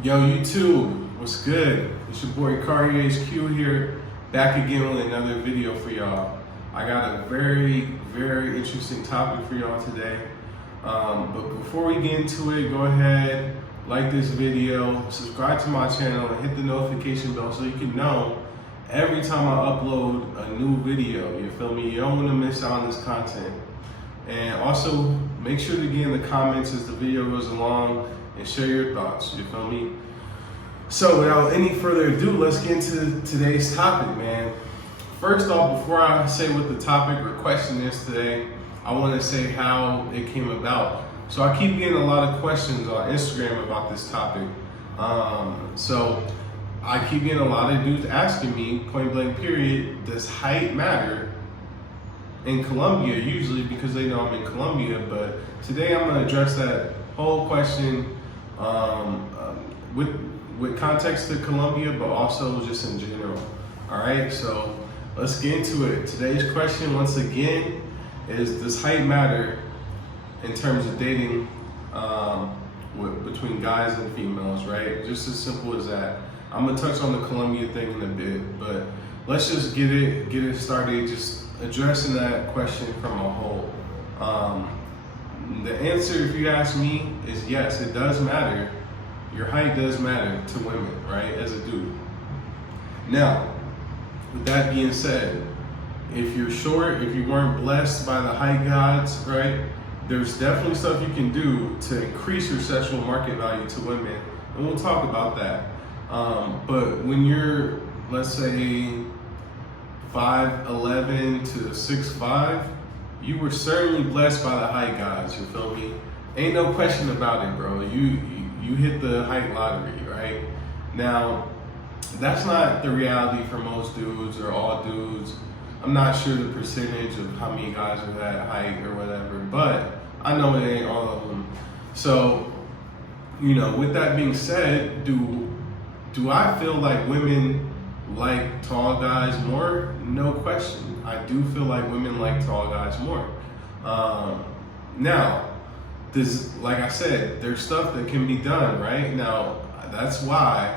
Yo, YouTube, what's good? It's your boy Cardi HQ here, back again with another video for y'all. I got a very interesting topic for y'all today. But before we get into it, go ahead, like this video, subscribe to my channel, and hit the notification bell so you can know every time I upload a new video. You feel me? You don't want to miss out on this content. And also, make sure to get in the comments as the video goes along and share your thoughts, you feel me? So without any further ado, let's get into today's topic, man. First off, before I say what the topic or question is today, I want to say how it came about. So I keep getting a lot of questions on Instagram about this topic. So I keep getting a lot of dudes asking me, point blank period, does height matter in Colombia? Usually because they know I'm in Colombia, but today I'm going to address that whole question with context to Colombia, but also just in general. All right, so let's get into it. Today's question, once again, is does height matter in terms of dating between guys and females, right? Just as simple as that. I'm gonna touch on the Colombia thing in a bit, but let's just get it started, just addressing that question from a whole. The answer, if you ask me, is yes, it does matter. Your height does matter to women, right, as a dude. Now, with that being said, if you're short, if you weren't blessed by the height gods, right, there's definitely stuff you can do to increase your sexual market value to women, and we'll talk about that. But when you're, let's say, 5'11" to 6'5", you were certainly blessed by the height gods, you feel me? Ain't no question about it, bro. You hit the height lottery, right? Now, that's not the reality for most dudes or all dudes. I'm not sure the percentage of how many guys are that height or whatever, but I know it ain't all of them. So, you know, with that being said, do I feel like women like tall guys more? No question. I do feel like women like tall guys more. Now, like I said, there's stuff that can be done, right? Now, that's why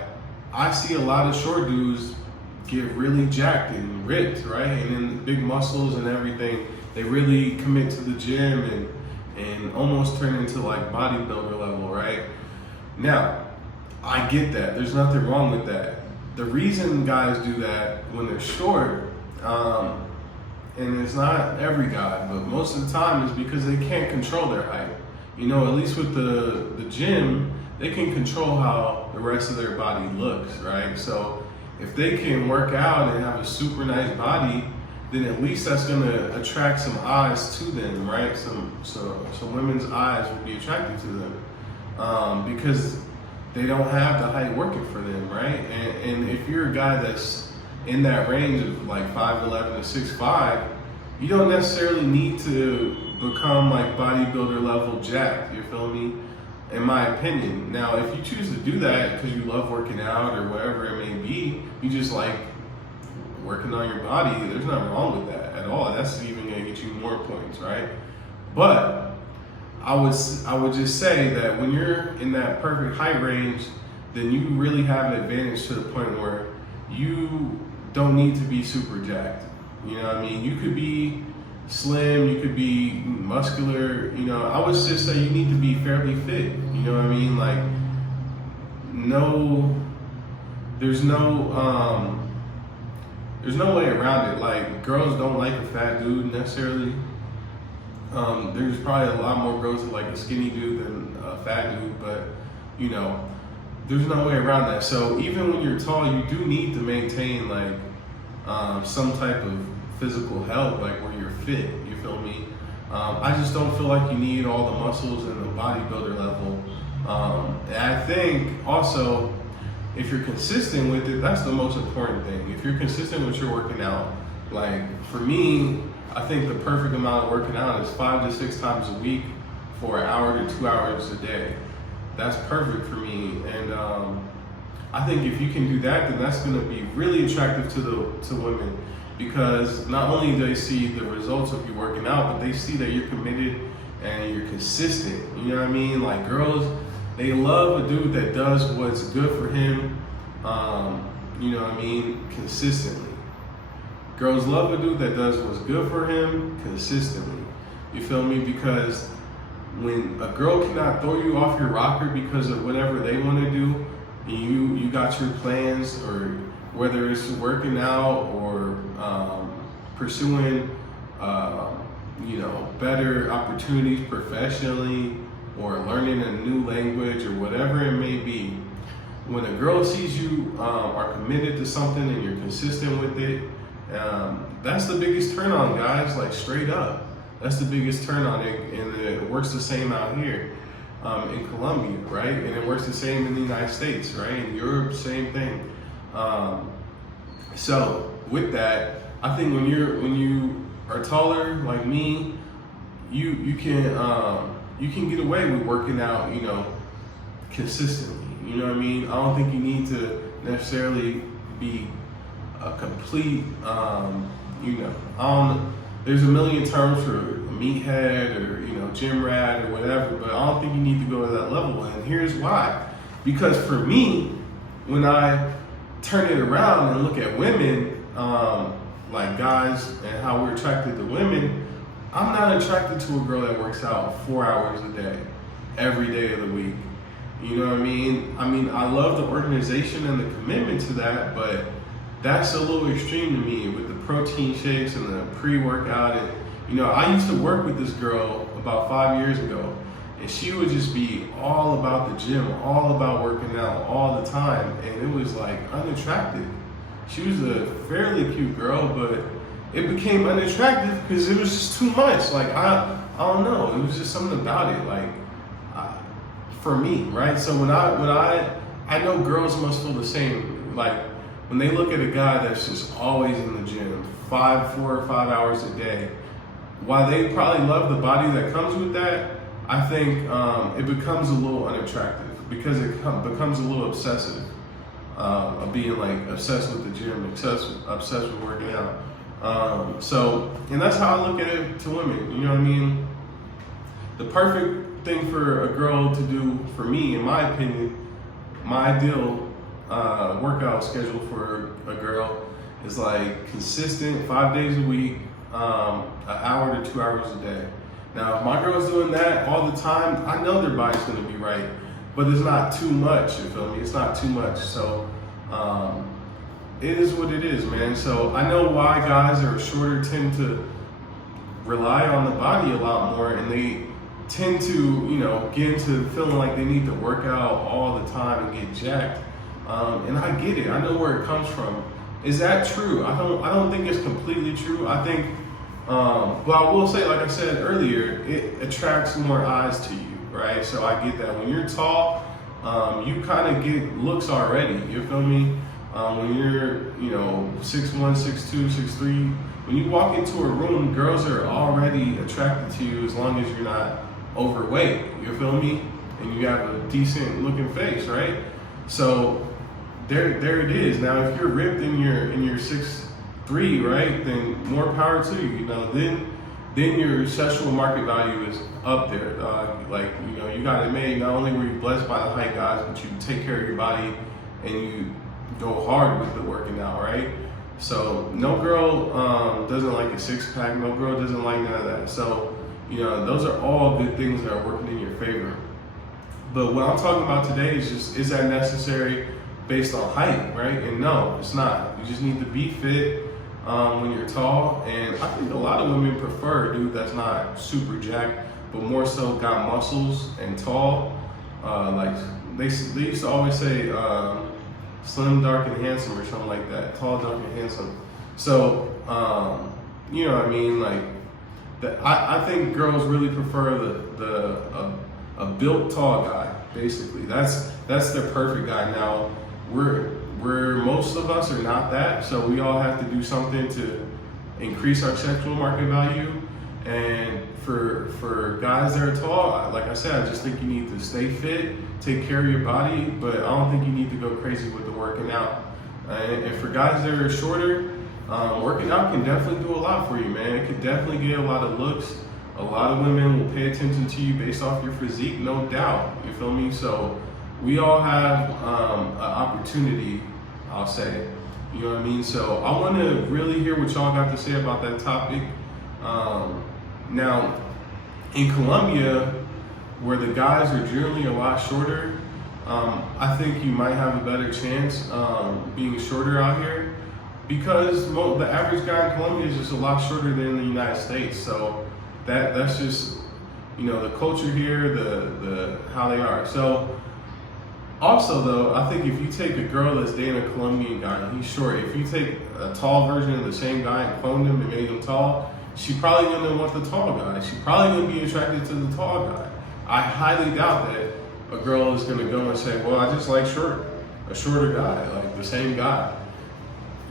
I see a lot of short dudes get really jacked and ripped, right? And then big muscles and everything. They really commit to the gym and almost turn into like bodybuilder level, right? Now, I get that. There's nothing wrong with that. The reason guys do that when they're short, and it's not every guy, but most of the time, is because they can't control their height. You know, at least with the gym, they can control how the rest of their body looks, right? So if they can work out and have a super nice body, then at least that's gonna attract some eyes to them, right? So women's eyes will be attracted to them because they don't have the height working for them, right? And if you're a guy that's in that range of like 5'11" to 6'5", you don't necessarily need to become like bodybuilder level jacked, you feel me? In my opinion. Now, if you choose to do that because you love working out or whatever it may be, you just like working on your body, there's nothing wrong with that at all. That's even gonna get you more points, right? But I would just say that when you're in that perfect height range, then you really have an advantage to the point where you don't need to be super jacked. You know what I mean? You could be slim, you could be muscular, you know. I would just say you need to be fairly fit, you know what I mean? Like, there's no way around it. Like, girls don't like a fat dude necessarily. There's probably a lot more girls that like a skinny dude than a fat dude, but you know, there's no way around that. So even when you're tall, you do need to maintain like some type of physical health, like where you're fit, you feel me? I just don't feel like you need all the muscles and the bodybuilder level. And I think also, if you're consistent with it, that's the most important thing. If you're consistent with your working out, like for me, I think the perfect amount of working out is 5 to 6 times a week for an hour to 2 hours a day. That's perfect for me. And I think if you can do that, then that's gonna be really attractive to women, because not only do they see the results of you working out, but they see that you're committed and you're consistent. You know what I mean? Like girls, They love a dude that does what's good for him, you know what I mean, consistently. Girls love a dude that does what's good for him consistently. You feel me? Because when a girl cannot throw you off your rocker because of whatever they want to do, and you got your plans, or whether it's working out or pursuing you know, better opportunities professionally, or learning a new language, or whatever it may be. When a girl sees you are committed to something and you're consistent with it, that's the biggest turn on, guys. Like, straight up, that's the biggest turn on it, and it works the same out here in Colombia, right? And it works the same in the United States, right? In Europe, same thing. So with that, I think when you are taller like me, you can get away with working out, you know, consistently. You know what I mean? I don't think you need to necessarily be a complete, you know, there's a million terms for a meathead, or, you know, gym rat, or whatever, but I don't think you need to go to that level. And here's why. Because for me, when I turn it around and look at women, like guys, and how we're attracted to women, I'm not attracted to a girl that works out 4 hours a day, every day of the week. You know what I mean? I love the organization and the commitment to that, but that's a little extreme to me with the protein shakes and the pre-workout. And, you know, I used to work with this girl about 5 years ago, and she would just be all about the gym, all about working out all the time, and it was like unattractive. She was a fairly cute girl, but it became unattractive because it was just too much. Like, I don't know, it was just something about it, like, for me, right? So when I know girls must feel the same. Like, when they look at a guy that's just always in the gym, 4 or 5 hours a day, while they probably love the body that comes with that, I think it becomes a little unattractive, because it becomes a little obsessive, of being like obsessed with the gym, obsessed with working out. So, and that's how I look at it to women. You know what I mean? The perfect thing for a girl to do, for me, in my opinion, my ideal workout schedule for a girl is like consistent 5 days a week, an hour to 2 hours a day. Now, if my girl's doing that all the time, I know their body's gonna be right, but it's not too much, you feel me? It's not too much. So it is what it is, man. So I know why guys that are shorter tend to rely on the body a lot more, and they tend to, you know, get into feeling like they need to work out all the time and get jacked. And I get it. I know where it comes from. Is that true? I don't think it's completely true. I think, but I will say, like I said earlier, it attracts more eyes to you, right? So I get that. When you're tall, you kind of get looks already. You feel me? When you're, you know, 6'1", 6'2", 6'3", when you walk into a room, girls are already attracted to you as long as you're not overweight. You feel me? And you have a decent looking face, right? So there it is. Now, if you're ripped and you're 6'3", right, then more power to you. You know, then your sexual market value is up there, dog. Like, you know, you got it made. Not only were you blessed by the height, guys, but you take care of your body and you go hard with the working out, right? So no girl doesn't like a six pack. No girl doesn't like none of that. So, you know, those are all good things that are working in your favor. But what I'm talking about today is just, is that necessary based on height, right? And no, it's not. You just need to be fit when you're tall. And I think a lot of women prefer a dude that's not super jacked, but more so got muscles and tall. Like they used to always say, slim, dark, and handsome, or something like that. Tall, dark, and handsome. So, you know what I mean? Like, I think girls really prefer a built tall guy. Basically, that's their perfect guy. Now, we're most of us are not that, so we all have to do something to increase our sexual market value. And for guys that are tall, like I said, I just think you need to stay fit, take care of your body, but I don't think you need to go crazy with the working out. And for guys that are shorter, working out can definitely do a lot for you, man. It can definitely get a lot of looks, a A lot of women will pay attention to you based off your physique, no doubt. You feel me? So we all have an opportunity, I'll say. You know what I mean? So I want to really hear what y'all got to say about that topic. Now, in Colombia, where the guys are generally a lot shorter, I think you might have a better chance being shorter out here, because the average guy in Colombia is just a lot shorter than the United States. So that's just, you know, the culture here, the how they are. So also though, I think if you take a girl that's dating a Colombian guy and he's short, if you take a tall version of the same guy and cloned him and made him tall, she probably gonna want the tall guy. She probably gonna be attracted to the tall guy. I highly doubt that a girl is gonna go and say, well, I just like a shorter guy, like the same guy.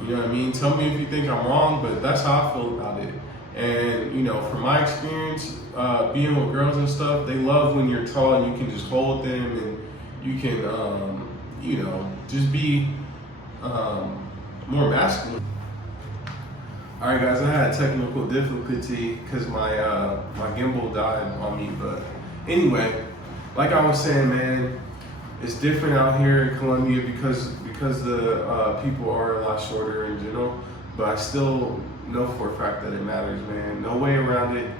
You know what I mean? Tell me if you think I'm wrong, but that's how I feel about it. And, you know, from my experience, being with girls and stuff, they love when you're tall and you can just hold them and you can, you know, just be more masculine. All right, guys, I had a technical difficulty because my gimbal died on me. But anyway, like I was saying, man, it's different out here in Colombia because the people are a lot shorter in general. But I still know for a fact that it matters, man. No way around it.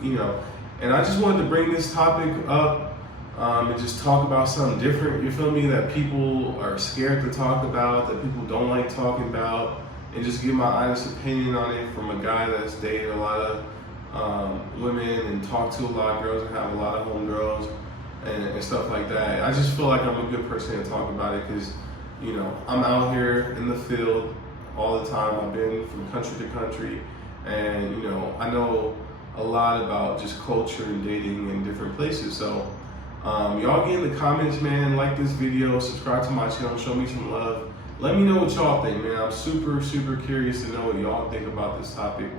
You know, and I just wanted to bring this topic up and just talk about something different. You feel me? That people are scared to talk about, that people don't like talking about, and just give my honest opinion on it from a guy that's dated a lot of women and talked to a lot of girls and have a lot of homegirls and stuff like that. I just feel like I'm a good person to talk about it because, you know, I'm out here in the field all the time. I've been from country to country, and, you know, I know a lot about just culture and dating in different places. So y'all get in the comments, man. Like this video, subscribe to my channel, show me some love. Let me know what y'all think, man. I'm super curious to know what y'all think about this topic.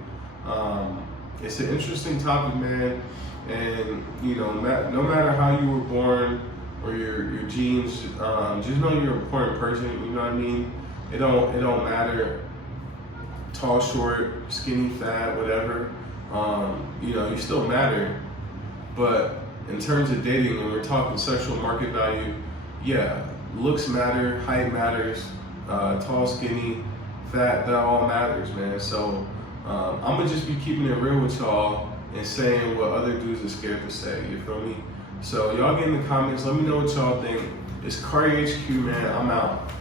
It's an interesting topic, man. And, you know, no matter how you were born or your genes, just know you're an important person. You know what I mean? It don't matter, tall, short, skinny, fat, whatever. You know, you still matter. But in terms of dating, when we're talking sexual market value, yeah, looks matter, height matters, tall, skinny, fat, that all matters, man. So I'm gonna just be keeping it real with y'all and saying what other dudes are scared to say, you feel me? So y'all get in the comments, let me know what y'all think. It's Cardi HQ, man, I'm out.